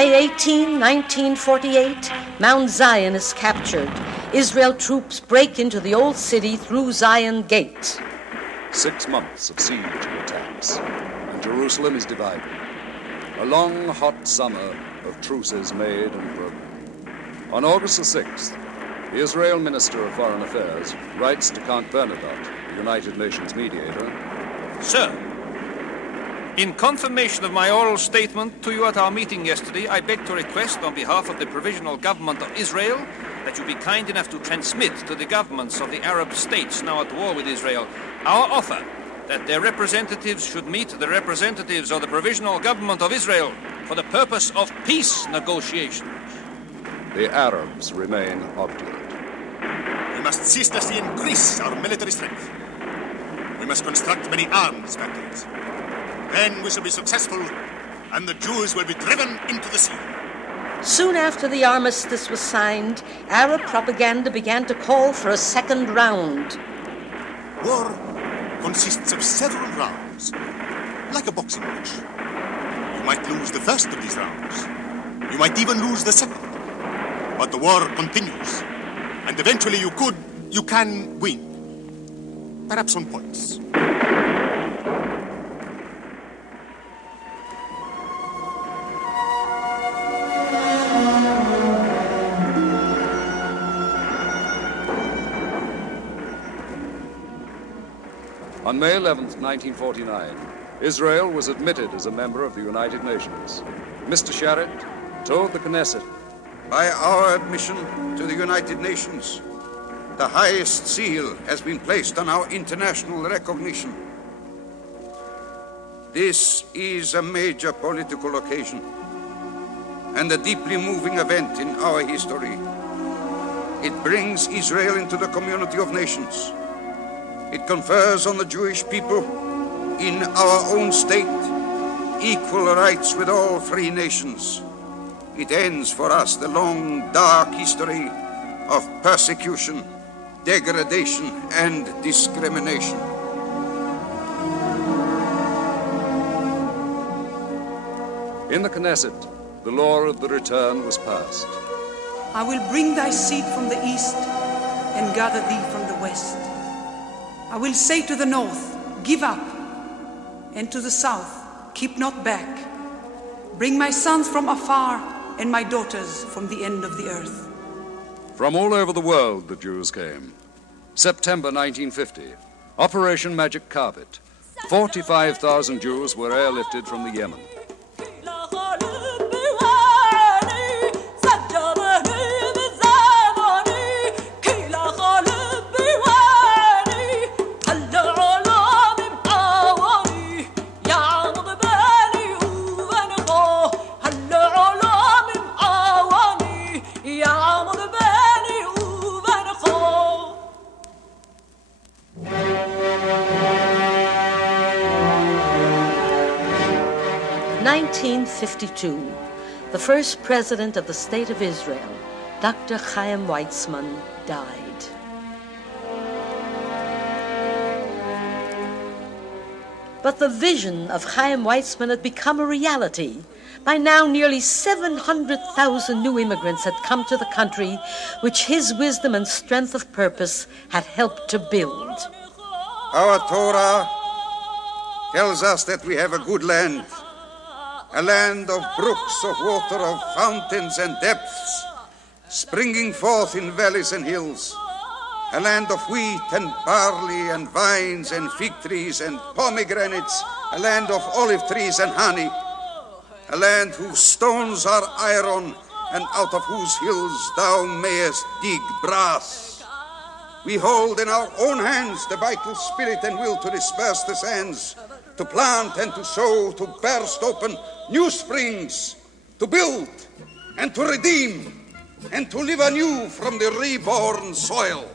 May 18, 1948, Mount Zion is captured. Israel troops break into the old city through Zion Gate. 6 months of siege and attacks, and Jerusalem is divided. A long, hot summer of truces made and broken. On August the 6th, the Israel Minister of Foreign Affairs writes to Count Bernadotte, the United Nations mediator, Sir, in confirmation of my oral statement to you at our meeting yesterday, I beg to request on behalf of the Provisional Government of Israel that you be kind enough to transmit to the governments of the Arab states now at war with Israel our offer that their representatives should meet the representatives of the Provisional Government of Israel for the purpose of peace negotiations. The Arabs remain obdurate. We must ceaselessly increase our military strength. We must construct many arms factories. Then we shall be successful, and the Jews will be driven into the sea. Soon after the armistice was signed, Arab propaganda began to call for a second round. War consists of several rounds, like a boxing match. You might lose the first of these rounds. You might even lose the second. But the war continues, and eventually you can win. Perhaps on points. On May 11th, 1949, Israel was admitted as a member of the United Nations. Mr. Sharett told the Knesset, by our admission to the United Nations, the highest seal has been placed on our international recognition. This is a major political occasion and a deeply moving event in our history. It brings Israel into the community of nations. It confers on the Jewish people in our own state equal rights with all free nations. It ends for us the long, dark history of persecution, degradation, and discrimination. In the Knesset, the law of the return was passed. I will bring thy seed from the east and gather thee from the west. I will say to the north, give up, and to the south, keep not back. Bring my sons from afar and my daughters from the end of the earth. From all over the world the Jews came. September 1950, Operation Magic Carpet. 45,000 Jews were airlifted from the Yemen. In 1952, the first president of the State of Israel, Dr. Chaim Weizmann, died. But the vision of Chaim Weizmann had become a reality. By now, nearly 700,000 new immigrants had come to the country, which his wisdom and strength of purpose had helped to build. Our Torah tells us that we have a good land, a land of brooks of water, of fountains and depths, springing forth in valleys and hills, a land of wheat and barley and vines and fig trees and pomegranates, a land of olive trees and honey, a land whose stones are iron and out of whose hills thou mayest dig brass. We hold in our own hands the vital spirit and will to disperse the sands, to plant and to sow, to burst open new springs, to build and to redeem, and to live anew from the reborn soil.